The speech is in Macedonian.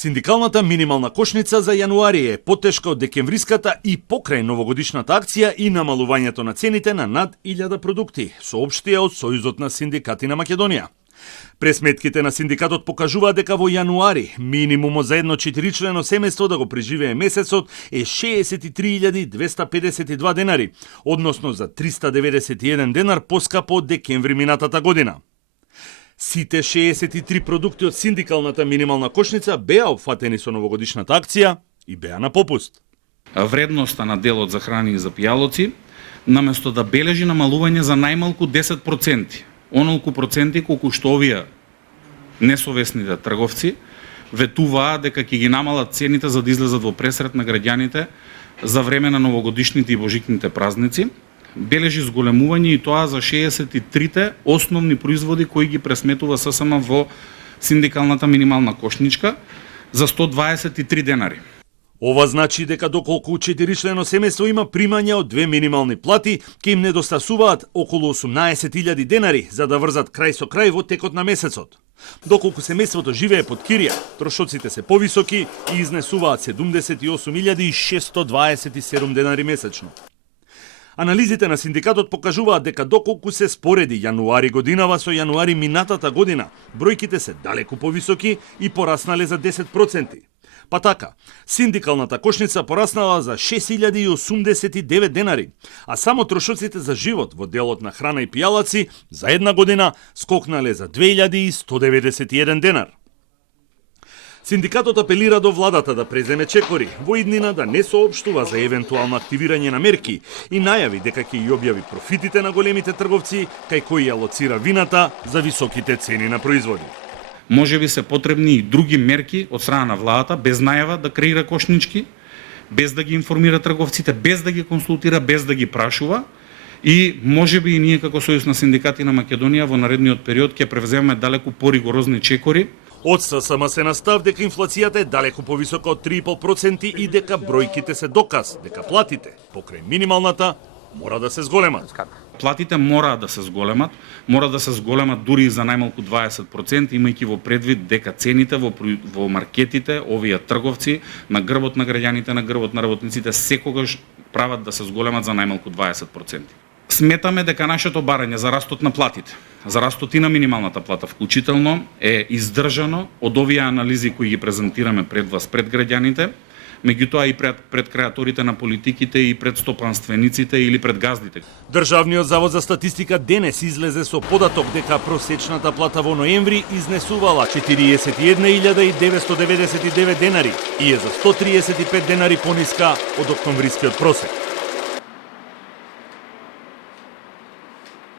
Синдикалната минимална кошница за јануари е потешка од декемвриската и покрај новогодишната акција и намалувањето на цените на над 1000 продукти, соопштија од Сојузот на синдикати на Македонија. Пресметките на синдикатот покажуваат дека во јануари минимумот за едно 4-члено семејство да го преживее месецот е 63.252 денари, односно за 391 денар поскапо од декември минатата година. Сите 63 продукти од синдикалната минимална кошница беа опфатени со новогодишната акција и беа на попуст. Вредноста на делот за храни и за пијалоци, наместо да бележи намалување за најмалку 10%, онолку проценти колку што овие несовесните трговци ветуваат дека ќе ги намалат цените за да излезат во пресрет на граѓаните за време на новогодишните и божикните празници, бележи зголемување и тоа за 63-те основни производи кои ги пресметува ССМ во синдикалната минимална кошничка за 123 денари. Ова значи дека доколку 4-члено семејство има примања од 2 минимални плати, ќе им недостасуваат околу 18.000 денари за да врзат крај со крај во текот на месецот. Доколку семејството живее под кирија, трошоците се повисоки и изнесуваат 78.627 денари месечно. Анализите на синдикатот покажуваат дека доколку се спореди јануари годинава со јануари минатата година, бројките се далеку повисоки и пораснале за 10%. Па така, синдикалната кошница пораснала за 6.089 денари, а само трошоците за живот во делот на храна и пијалаци за една година скокнале за 2.191 денар. Синдикатот апелира до владата да преземе чекори, во иднина да не соопштува за евентуално активирање на мерки и најави дека ќе ја објави профитите на големите трговци, кај кои ја лоцира вината за високите цени на производи. Може би се потребни и други мерки од страна на владата, без најава да креира кошнички, без да ги информира трговците, без да ги консултира, без да ги прашува. И може би и ние како Сојуз на синдикати на Македонија во наредниот период ќе превземеме далеку поригорозни чекори. Од ССМ се настав дека инфлацијата е далеку повисока од 3,5% и дека бројките се доказ дека платите покрај минималната мора да се зголемат. Платите мора да се зголемат дури и за најмалку 20%, имајќи во предвид дека цените во маркетите, овие трговци, на грбот на граѓаните, на грбот на работниците, секогаш прават да се зголемат за најмалку 20%. Сметаме дека нашето барање за растот на платите, за растот и на минималната плата вклучително, е издржано од овие анализи кои ги презентираме пред вас, пред граѓаните, меѓутоа и пред креаторите на политиките и пред стопанствениците или пред газдите. Државниот завод за статистика денес излезе со податок дека просечната плата во ноември изнесувала 41.999 денари и е за 135 денари пониска од октомврискиот просек.